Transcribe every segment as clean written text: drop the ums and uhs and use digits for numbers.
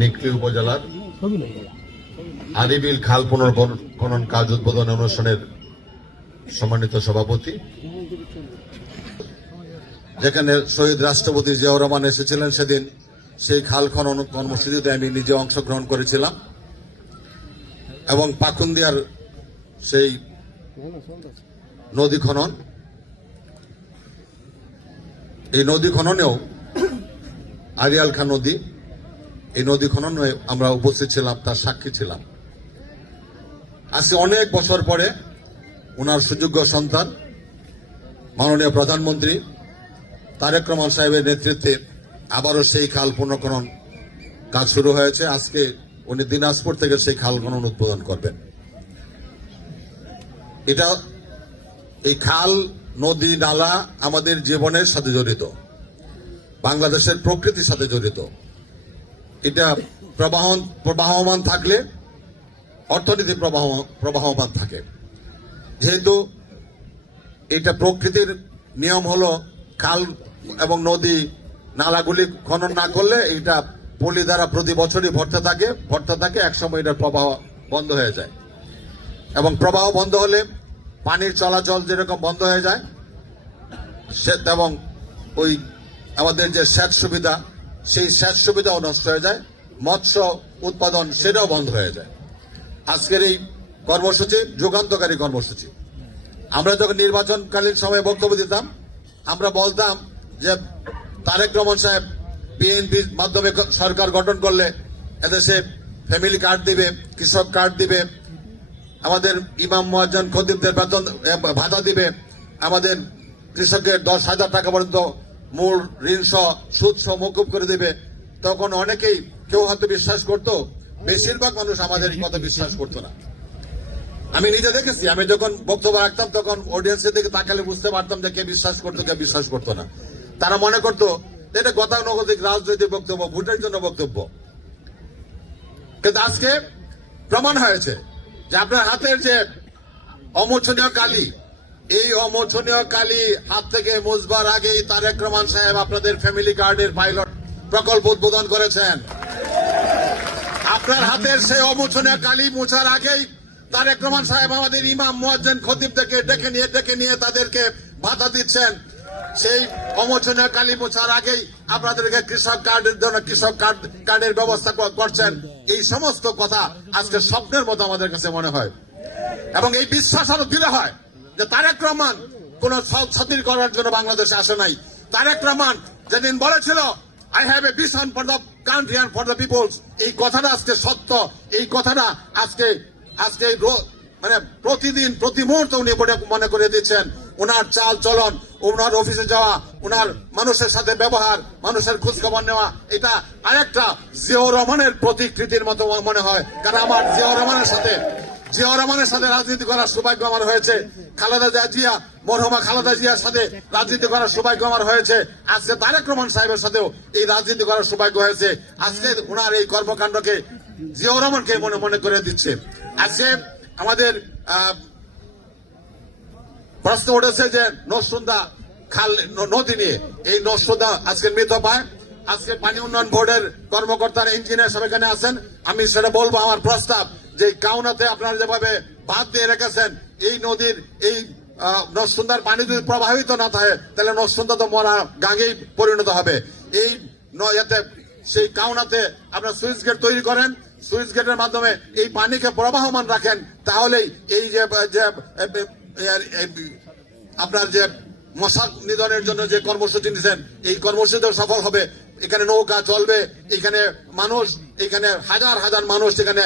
নিকলি উপজেলার আদিবিল খাল পুনর্খনন কাজ উদ্বোধন অনুষ্ঠানের সম্মানিত সভাপতি, যেখানে শহীদ রাষ্ট্রপতি জিয়াউর রহমান এসেছিলেন, সেদিন সেই খাল খনন কর্মসূচিতে আমি নিজে অংশগ্রহণ করেছিলাম এবং পাকুন্দিয়ার সেই নদী খনন, এই নদী খননেও আরিয়াল খান নদী, এই নদী খননে আমরা উপস্থিত ছিলাম, তার সাক্ষী ছিলাম। আজকে অনেক বছর পরে ওনার সুযোগ্য সন্তান মাননীয় প্রধানমন্ত্রী তারেক রহমান সাহেবের নেতৃত্বে আবারও সেই খাল পুনর্খনন কাজ শুরু হয়েছে। আজকে উনি দিনাজপুর থেকে সেই খাল খনন উদ্বোধন করবেন। এটা, এই খাল, নদী, নালা আমাদের জীবনের সাথে জড়িত, বাংলাদেশের প্রকৃতির সাথে জড়িত। এটা প্রবাহমান থাকলে অর্থনীতি প্রবাহমান থাকে। যেহেতু এটা প্রকৃতির নিয়ম হলো, খাল এবং নদী নালাগুলি খনন না করলে এটা পলি দ্বারা প্রতি বছরই ভরতে থাকে, একসময় এটার প্রবাহ বন্ধ হয়ে যায় এবং প্রবাহ বন্ধ হলে পানির চলাচল যেরকম বন্ধ হয়ে যায়, এবং ওই আমাদের যে সেচ সুবিধা, সেই সেচ সুবিধাও নষ্ট হয়ে যায়, মৎস্য উৎপাদন সেটাও বন্ধ হয়ে যায়। আজকের এই কর্মসূচি যুগান্তকারী কর্মসূচি। আমরা যখন নির্বাচনকালীন সময়ে বক্তব্য দিতাম, আমরা বলতাম যে তারেক রহমান সাহেব বিএনপির মাধ্যমে সরকার গঠন করলে এদেশে ফ্যামিলি কার্ড দিবে, কৃষক কার্ড দিবে, আমাদের ইমাম মুয়াজ্জিন খতিবদের বেতন ভাতা দিবে, আমাদের কৃষকের 10,000 টাকা পর্যন্ত মূল ঋণ সহ সুদ সহ মকুব করে দিবে। তখন অনেকেই, কেউ হয়তো বিশ্বাস করতো, বেশিরভাগ মানুষ আমাদের কথা বিশ্বাস করতো না। আমি নিজে দেখেছি, আমি যখন বক্তব্য রাখতাম তখন অডিয়েন্সের দিকে তাকালে বুঝতে পারতাম যে কে বিশ্বাস করতো, কে বিশ্বাস করতো না। তারা মনে করতো এটা গতানুগতিক রাজনৈতিক বক্তব্য, ভোটের জন্য বক্তব্য। কিন্তু আজকে প্রমাণ হয়েছে যে আপনার হাতের যে অমোচনীয় কালি, এই অমোচনীয় কালি হাত থেকে মুছবার আগেই তারেক রহমান সাহেব আপনাদের ফ্যামিলি কার্ডের পাইলট প্রকল্প উদ্বোধন করেছেন। আপনার হাতের সেই অমোচনীয় কালি মুছার আগেই তারেক রহমান সাহেব আমাদের ইমাম মুয়াজ্জিন খতিবদেরকে ডেকে নিয়ে তাদেরকে ভাতা দিচ্ছেন। সেই অমোচনীয় কালি মোছার আগেই আপনাদেরকে কৃষক কার্ডের জন্য কৃষক কার্ডের ব্যবস্থা করছেন। এই সমস্ত কথা আজকে স্বপ্নের মতো আমাদের কাছে মনে হয় এবং এই বিশ্বাস আরো দৃঢ় হয় যে তারেক রহমান কোন ছাতির করার জন্য বাংলাদেশে আসে নাই। তারেক রহমান যেদিন বলেছিল I have a vision for the country and for the peoples, এই কথাটা আজকে সত্য। এই কথাটা আজকে মানে প্রতিদিন প্রতি মুহূর্তে উনি মনে করে দিচ্ছেন। ওনার চাল চলন, ওনার অফিসে যাওয়া, ওনার মানুষের সাথে ব্যবহার, মানুষের খোঁজ খবর নেওয়া, এটা আরেকটা জিয়াউর রহমানের প্রতিকৃতির মতো মনে হয়। কারণ আমার জিয়াউর রহমানের সাথে রাজনীতি করার সৌভাগ্য আমার হয়েছে। মরহুমা খালেদা জিয়ার সাথে রাজনীতি করার সৌভাগ্য আমার হয়েছে। আজকে তারেক রহমান সাহেবের সাথেও এই রাজনীতি করার সৌভাগ্য হয়েছে। আজকে ওনার এই কর্মকাণ্ডকে জিয়াউর রহমানকে মনে করে দিচ্ছে। আজকে আমাদের প্রশ্ন উঠেছে যে নরসুন্দা খাল নদী নিয়ে, এই নরসুন্দা আজকে মৃত পায়। আজকে পানি উন্নয়ন বোর্ডের কর্মকর্তারা, ইঞ্জিনিয়ার সব এখানে আছেন। আমি সেটা বলবো, আমার প্রস্তাব যে কাউনাতে আপনারা যেভাবে বাঁধ দিয়ে রেখেছেন, এই নদীর এই নরসুন্দার পানি যদি প্রবাহিত না থাকে তাহলে নরসুন্দা তো মরা গাঙ্গেই পরিণত হবে। এই সেই কাউনাতে আপনার সুইচ গেট তৈরি করেন, সুইচ গেটের মাধ্যমে এই পানিকে প্রবাহমান রাখেন, তাহলেই এই যে আপনার যে মশা নিধনের জন্য যে কর্মসূচি নিয়েছেন, এই কর্মসূচি সফল হবে। এখানে নৌকা চলবে, এখানে মানুষ, এখানে হাজার হাজার মানুষ এখানে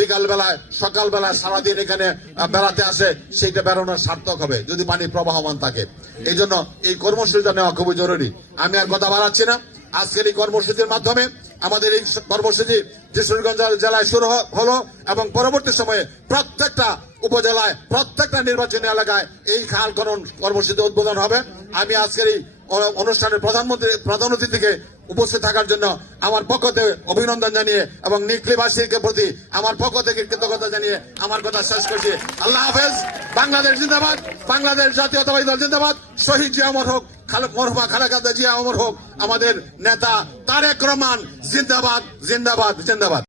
বিকাল বেলায়, সকাল বেলায়, সারাদিন এখানে বেড়াতে আসে। সেইটা বেড়ানোর সার্থক হবে যদি পানি প্রবাহমান থাকে। এই জন্য এই কর্মসূচিটা নেওয়া খুবই জরুরি। আমি আর কথা বাড়াচ্ছি না। আজকের এই কর্মসূচির মাধ্যমে আমাদের এই কর্মসূচি কিশোরগঞ্জ জেলায় শুরু হলো এবং পরবর্তী সময়ে প্রত্যেকটা উপজেলায়, প্রত্যেকটা নির্বাচনী এলাকায় এই খাল খনন কর্মসূচি উদ্বোধন হবে। আমি আজকের এই অনুষ্ঠানের প্রধান অতিথিকে উপস্থিত থাকার জন্য আমার পক্ষ থেকে অভিনন্দন জানিয়ে এবং নিকলিবাসীকে প্রতি আমার পক্ষ থেকে কৃতজ্ঞতা জানিয়ে আমার কথা শেষ করছি। আল্লাহ হাফেজ। বাংলাদেশ জিন্দাবাদ, বাংলাদেশ জাতীয়তাবাদী দল জিন্দাবাদ। শহীদ জিয়া অমর হোক। মরহুমা খালেদা জিয়া অমর হোক, আমাদের নেতা তারেক রহমান জিন্দাবাদ জিন্দাবাদ জিন্দাবাদ।